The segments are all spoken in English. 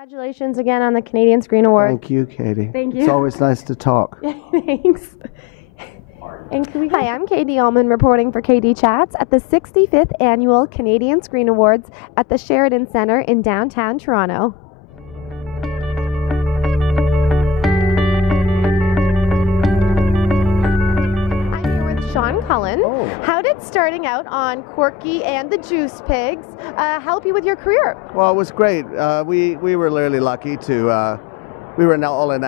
Congratulations again on the Canadian Screen Award. Thank you, Katie. Thank you. It's always nice to talk. Thanks. Hi, I'm Katie Allman reporting for KD Chats at the 65th Annual Canadian Screen Awards at the Sheridan Centre in downtown Toronto. Sean Cullen. Oh. How did starting out on Corky and the Juice Pigs help you with your career? Well, it was great. We were really lucky to, we were now all in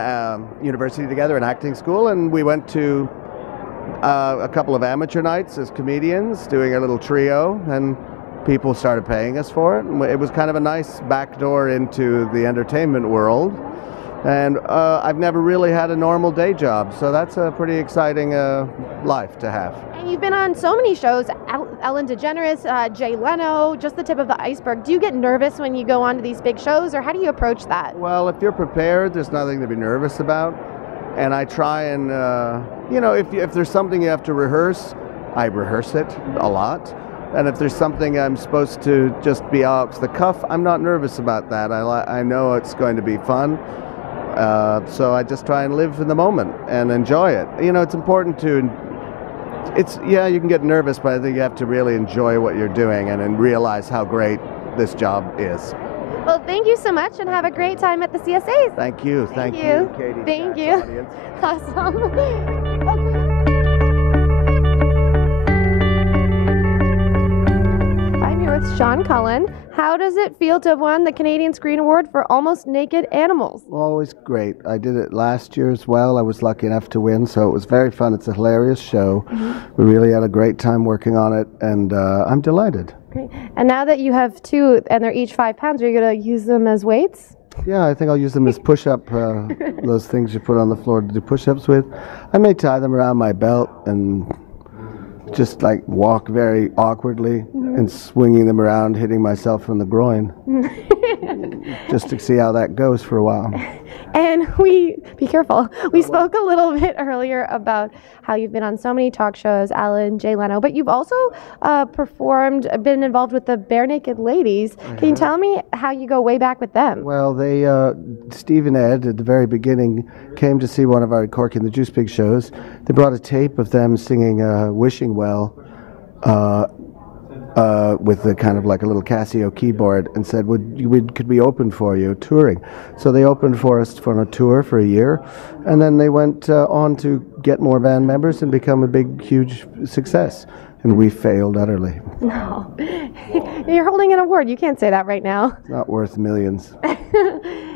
university together in acting school, and we went to a couple of amateur nights as comedians doing a little trio, and people started paying us for it. It was kind of a nice backdoor into the entertainment world. And I've never really had a normal day job, so that's a pretty exciting life to have. And you've been on so many shows, Ellen DeGeneres, Jay Leno, just the tip of the iceberg. Do you get nervous when you go on to these big shows, or how do you approach that? Well, if you're prepared, there's nothing to be nervous about. And I try and, you know, if there's something you have to rehearse, I rehearse it a lot. And if there's something I'm supposed to just be off the cuff, I'm not nervous about that. I know it's going to be fun. So I just try and live in the moment and enjoy it. You know, it's important to, yeah, you can get nervous, but I think you have to really enjoy what you're doing and realize how great this job is. Well, thank you so much and have a great time at the CSAs. Thank you. Thank you, Katie. Thank you. Audience. Awesome. Sean Cullen. How does it feel to have won the Canadian Screen Award for Almost Naked Animals? Always great. I did it last year as well. I was lucky enough to win, so it was very fun. It's a hilarious show. We really had a great time working on it, and I'm delighted. Great. And now that you have two, and they're each 5 pounds, are you going to use them as weights? Yeah, I think I'll use them as push-up, those things you put on the floor to do push-ups with. I may tie them around my belt and just like walk very awkwardly and swinging them around, hitting myself in the groin, just to see how that goes for a while. And be careful, we spoke a little bit earlier about how you've been on so many talk shows, Ellen, Jay Leno, but you've also been involved with the Bare Naked Ladies. Can you tell me how you go way back with them? Well, Steve and Ed at the very beginning came to see one of our Corky and the Juice Pig shows. They brought a tape of them singing Wishing Well with a kind of like a little Casio keyboard, and said, could we open for you touring? So they opened for us for a tour for a year, and then they went on to get more band members and become a big, huge success. And we failed utterly. No. You're holding an award. You can't say that right now. It's not worth millions.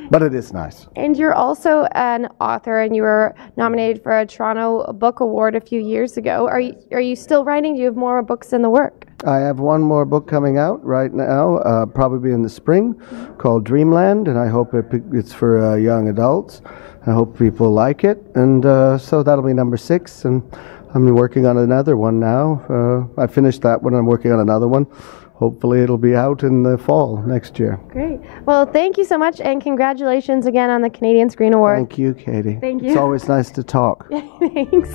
But it is nice. And you're also an author, and you were nominated for a Toronto Book Award a few years ago. Are you still writing? Do you have more books in the work? I have one more book coming out right now, probably in the spring, called Dreamland, and I hope it's for young adults. I hope people like it, and so that'll be number 6, and I'm working on another one now. I finished that one. I'm working on another one. Hopefully it'll be out in the fall next year. Great. Well, thank you so much, and congratulations again on the Canadian Screen Award. Thank you, Katie. Thank you. It's always nice to talk. Thanks.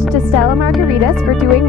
To Stella Margaritis for doing